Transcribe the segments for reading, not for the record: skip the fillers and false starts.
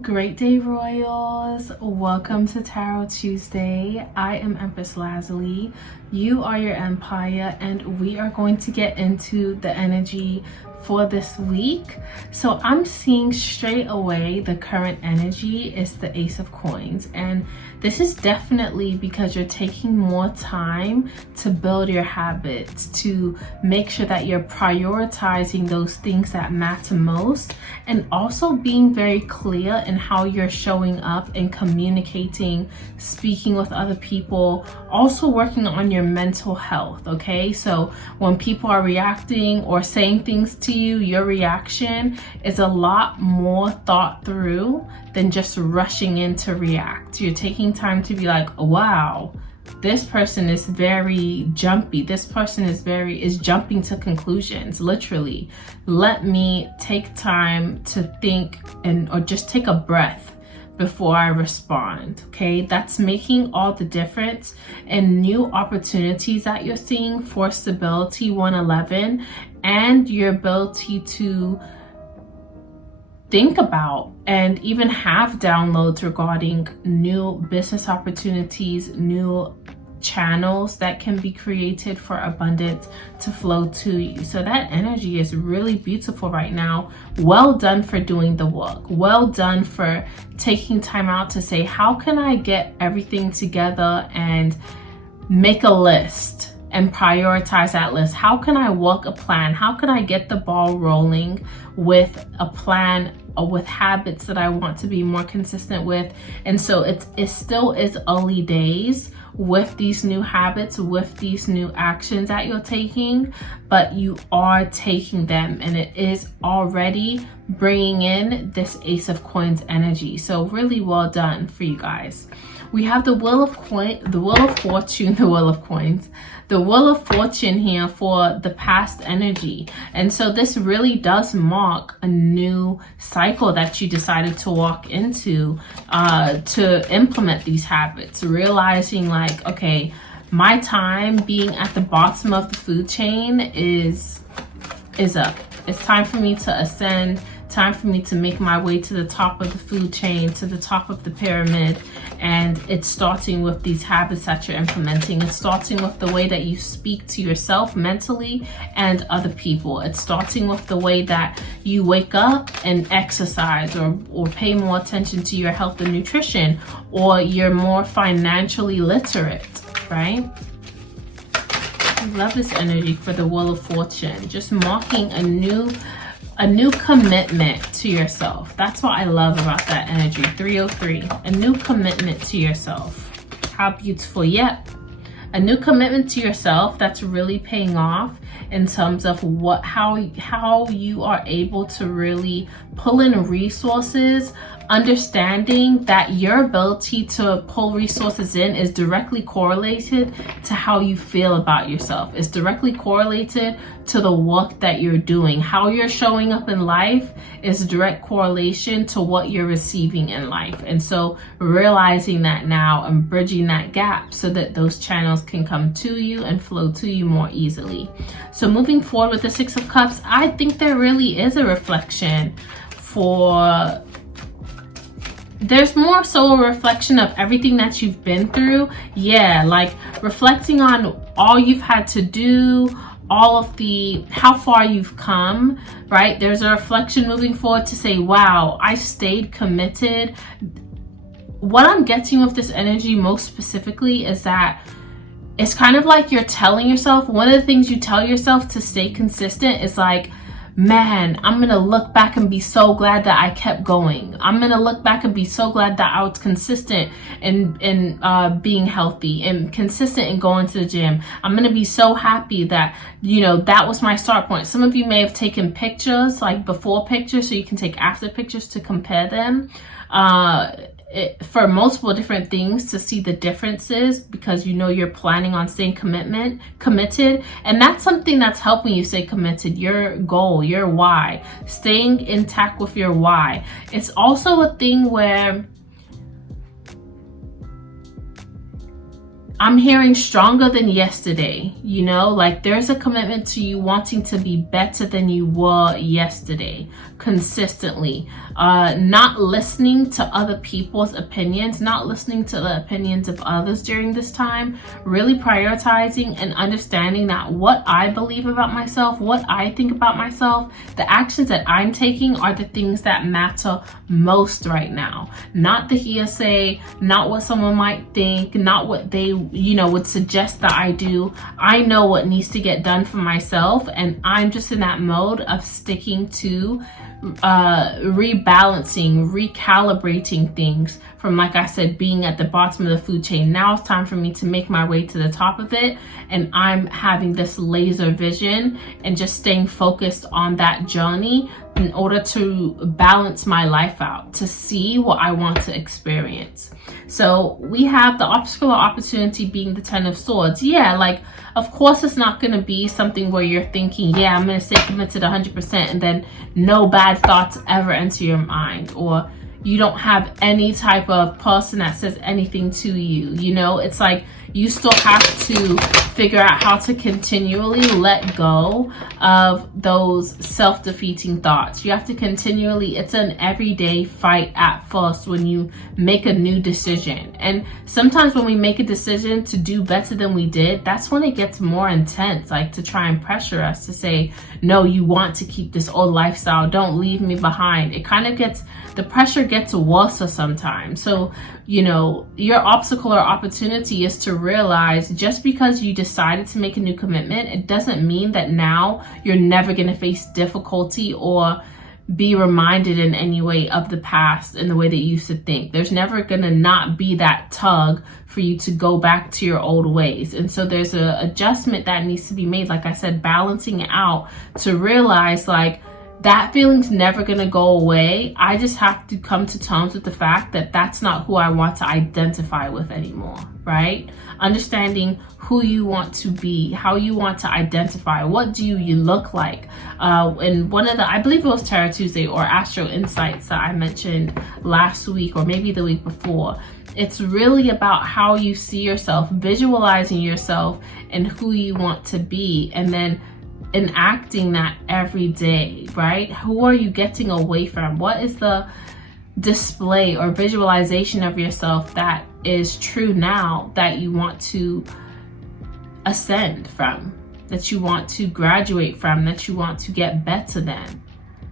Great day, Royals. Welcome to Tarot Tuesday. I am Empress Lazuli. You are your empire, and we are going to get into the energy for this week. So I'm seeing straight away the current energy is the Ace of Coins, and this is definitely because you're taking more time to build your habits, to make sure that you're prioritizing those things that matter most, and also being very clear in how you're showing up and communicating, speaking with other people, also working on your mental health. Okay, so when people are reacting or saying things to you, your reaction is a lot more thought through than just rushing in to react. You're taking time to be like, wow, this person is very jumpy. This person is jumping to conclusions. Literally, let me take time to think or just take a breath before I respond. Okay, that's making all the difference. And new opportunities that you're seeing for stability 111, and your ability to think about and even have downloads regarding new business opportunities, new channels that can be created for abundance to flow to you. So that energy is really beautiful right now. Well done for doing the work. Well done for taking time out to say, how can I get everything together and make a list and prioritize that list? How can I work a plan? How can I get the ball rolling with a plan or with habits that I want to be more consistent with? And so it still is early days with these new habits, with these new actions that you're taking, but you are taking them, and it is already bringing in this Ace of Coins energy. So really well done for you guys. We have the Wheel of Fortune, the Wheel of Coins, the Wheel of Fortune here for the past energy. And so this really does mark a new cycle that you decided to walk into to implement these habits, realizing like, okay, my time being at the bottom of the food chain is up. It's time for me to ascend, time for me to make my way to the top of the food chain, to the top of the pyramid. And it's starting with these habits that you're implementing. It's starting with the way that you speak to yourself mentally and other people. It's starting with the way that you wake up and exercise, or pay more attention to your health and nutrition, or you're more financially literate, right? I love this energy for the Wheel of Fortune, just marking a new commitment to yourself. That's what I love about that energy. 303, a new commitment to yourself. How beautiful. Yep, a new commitment to yourself that's really paying off in terms of how you are able to really pull in resources, understanding that your ability to pull resources in is directly correlated to how you feel about yourself. It's directly correlated to the work that you're doing. How you're showing up in life is a direct correlation to what you're receiving in life. And so realizing that now and bridging that gap so that those channels can come to you and flow to you more easily. So moving forward with the Six of Cups, I think there really is a reflection there's more so a reflection of everything that you've been through. Yeah, like reflecting on all you've had to do, all of how far you've come, right? There's a reflection moving forward to say, wow, I stayed committed. What I'm getting with this energy most specifically is that it's kind of like you're telling yourself, one of the things you tell yourself to stay consistent is like, man, I'm gonna look back and be so glad that I kept going. I'm gonna look back and be so glad that I was consistent in being healthy and consistent in going to the gym. I'm gonna be so happy that, that was my start point. Some of you may have taken pictures, like before pictures, so you can take after pictures to compare them. For multiple different things to see the differences, because you're planning on staying committed, and that's something that's helping you stay committed. Your goal, your why, staying intact with your why. It's also a thing where I'm hearing stronger than yesterday, you know, like there's a commitment to you wanting to be better than you were yesterday, consistently, not listening to other people's opinions, not listening to the opinions of others during this time, really prioritizing and understanding that what I believe about myself, what I think about myself, the actions that I'm taking are the things that matter most right now, not the hearsay, not what someone might think, not what they would suggest that I do. I know what needs to get done for myself, and I'm just in that mode of sticking to rebalancing, recalibrating things from, like I said, being at the bottom of the food chain. Now it's time for me to make my way to the top of it, and I'm having this laser vision and just staying focused on that journey in order to balance my life out, to see what I want to experience. So we have the obstacle or opportunity being the 10 of Swords. Yeah, like, of course it's not going to be something where you're thinking, yeah, I'm going to stay committed 100%, and then no bad thoughts ever enter your mind, or you don't have any type of person that says anything to you. You know, it's like you still have to figure out how to continually let go of those self-defeating thoughts. You have to continually, it's an everyday fight at first when you make a new decision. And sometimes when we make a decision to do better than we did, that's when it gets more intense, like to try and pressure us to say, no, you want to keep this old lifestyle, don't leave me behind. It kind of gets, the pressure gets worse sometimes. So, you know, your obstacle or opportunity is to realize just because you decided to make a new commitment, it doesn't mean that now you're never going to face difficulty or be reminded in any way of the past in the way that you used to think. There's never going to not be that tug for you to go back to your old ways. And so there's an adjustment that needs to be made, like I said, balancing it out to realize, like, that feeling's never going to go away. I just have to come to terms with the fact that that's not who I want to identify with anymore, right? Understanding who you want to be, how you want to identify, what do you look like? And one of the, I believe it was Tarot Tuesday or Astro Insights that I mentioned last week or maybe the week before, it's really about how you see yourself, visualizing yourself and who you want to be, and then enacting that every day, right? Who are you getting away from? What is the display or visualization of yourself that is true now that you want to ascend from, that you want to graduate from, that you want to get better than,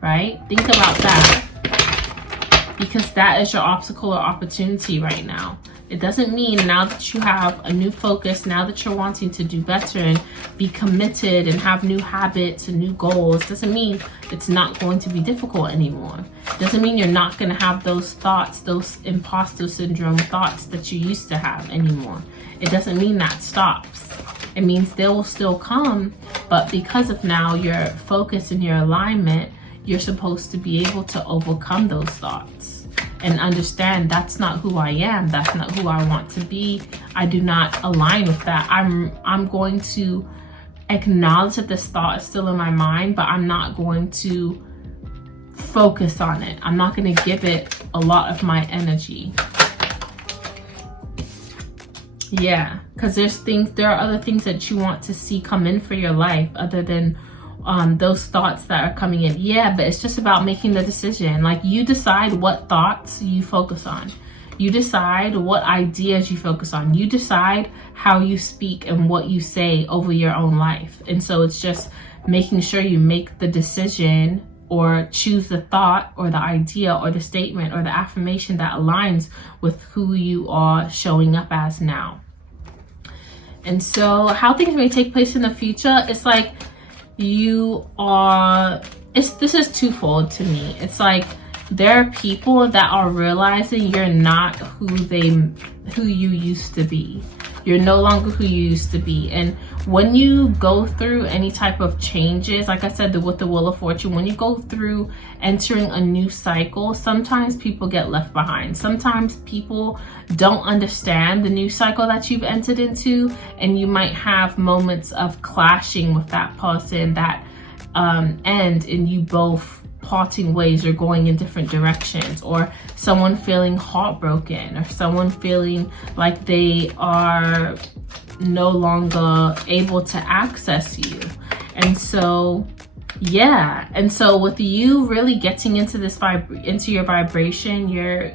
right? Think about that, because that is your obstacle or opportunity right now. It doesn't mean now that you have a new focus, now that you're wanting to do better and be committed and have new habits and new goals, doesn't mean it's not going to be difficult anymore. Doesn't mean you're not going to have those thoughts, those imposter syndrome thoughts that you used to have anymore. It doesn't mean that stops. It means they will still come, but because of now your focus and your alignment, you're supposed to be able to overcome those thoughts and understand that's not who I am. That's not who I want to be. I do not align with that. I'm going to acknowledge that this thought is still in my mind, but I'm not going to focus on it. I'm not going to give it a lot of my energy. Yeah, because there are other things that you want to see come in for your life other than those thoughts that are coming in. Yeah, but it's just about making the decision. Like, you decide what thoughts you focus on. You decide what ideas you focus on. You decide how you speak and what you say over your own life. And so it's just making sure you make the decision or choose the thought or the idea or the statement or the affirmation that aligns with who you are showing up as now. And so how things may take place in the future, it's like this is twofold to me. It's like there are people that are realizing you're not who you used to be. You're no longer who you used to be. And when you go through any type of changes, like I said, with the Wheel of Fortune, when you go through entering a new cycle, sometimes people get left behind. Sometimes people don't understand the new cycle that you've entered into, and you might have moments of clashing with that person that end in you both parting ways or going in different directions, or someone feeling heartbroken, or someone feeling like they are no longer able to access you. And so yeah, and so with you really getting into this into your vibration,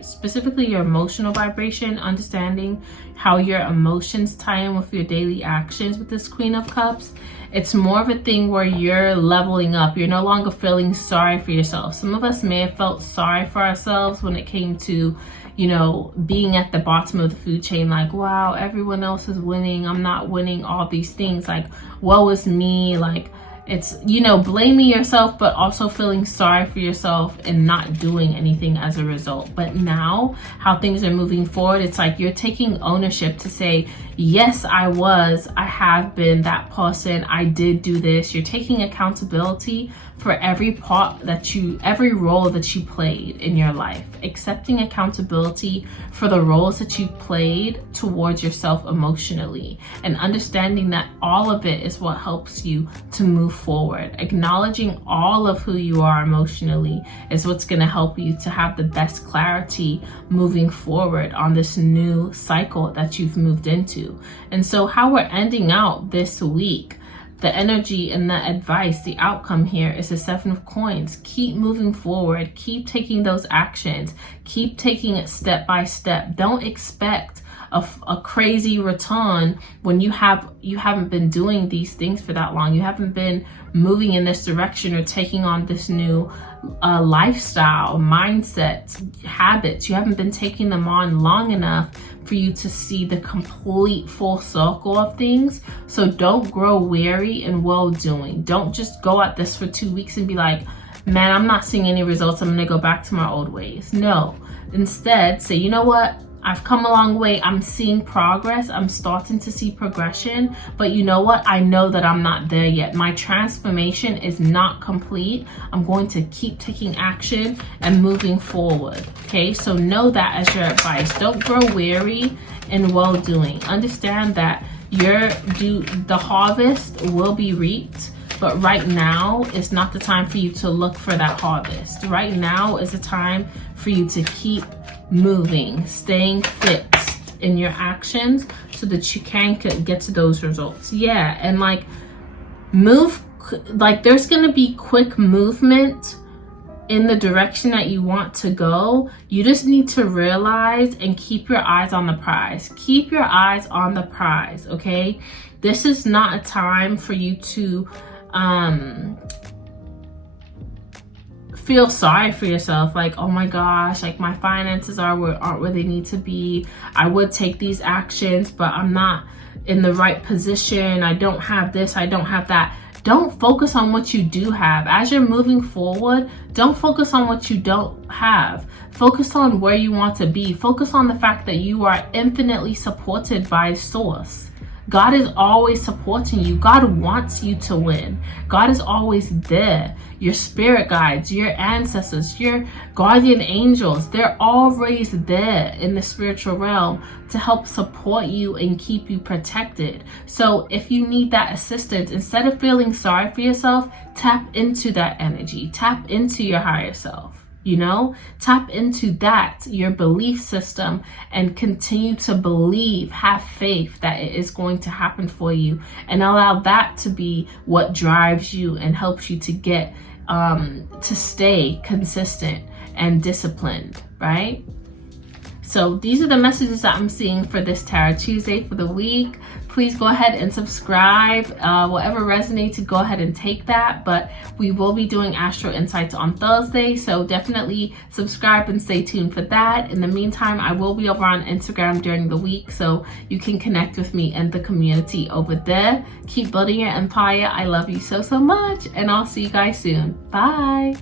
specifically your emotional vibration, understanding how your emotions tie in with your daily actions with this Queen of Cups, it's more of a thing where you're leveling up. You're no longer feeling sorry for yourself. Some of us may have felt sorry for ourselves when it came to, you know, being at the bottom of the food chain, like, wow, everyone else is winning, I'm not winning, all these things, like, woe is me, like, it's, you know, blaming yourself, but also feeling sorry for yourself and not doing anything as a result. But now, how things are moving forward, it's like you're taking ownership to say, yes, I have been that person, I did do this. You're taking accountability for every role that you played in your life, accepting accountability for the roles that you've played towards yourself emotionally, and understanding that all of it is what helps you to move forward. Acknowledging all of who you are emotionally is what's going to help you to have the best clarity moving forward on this new cycle that you've moved into. And so how we're ending out this week, the energy and the advice, the outcome here is the 7 of Coins. Keep moving forward. Keep taking those actions. Keep taking it step by step. Don't expect a crazy return when you haven't been doing these things for that long. You haven't been moving in this direction or taking on this new lifestyle, mindset, habits. You haven't been taking them on long enough for you to see the complete full circle of things. So don't grow weary in well doing. Don't just go at this for 2 weeks and be like, man, I'm not seeing any results, I'm gonna go back to my old ways. No, instead say, you know what, I've come a long way, I'm seeing progress, I'm starting to see progression, but you know what, I know that I'm not there yet. My transformation is not complete. I'm going to keep taking action and moving forward. Okay, so know that as your advice. Don't grow weary in well doing. Understand that the harvest will be reaped, but right now is not the time for you to look for that harvest. Right now is the time for you to keep moving, staying fixed in your actions so that you can get to those results. Yeah, and like there's gonna be quick movement in the direction that you want to go. You just need to realize and keep your eyes on the prize. Keep your eyes on the prize, okay? This is not a time for you to feel sorry for yourself, like, oh my gosh, like my finances aren't where they need to be. I would take these actions, but I'm not in the right position. I don't have this, I don't have that. Don't focus on what you do have. As you're moving forward, don't focus on what you don't have. Focus on where you want to be. Focus on the fact that you are infinitely supported by Source. God is always supporting you. God wants you to win. God is always there. Your spirit guides, your ancestors, your guardian angels, they're always there in the spiritual realm to help support you and keep you protected. So if you need that assistance, instead of feeling sorry for yourself, tap into that energy. Tap into your higher self. You know, tap into that, your belief system, and continue to believe, have faith that it is going to happen for you, and allow that to be what drives you and helps you to get to stay consistent and disciplined, right? So these are the messages that I'm seeing for this Tarot Tuesday for the week. Please go ahead and subscribe. Whatever resonates, go ahead and take that. But we will be doing Astro Insights on Thursday, so definitely subscribe and stay tuned for that. In the meantime, I will be over on Instagram during the week, so you can connect with me and the community over there. Keep building your empire. I love you so, so much, and I'll see you guys soon. Bye.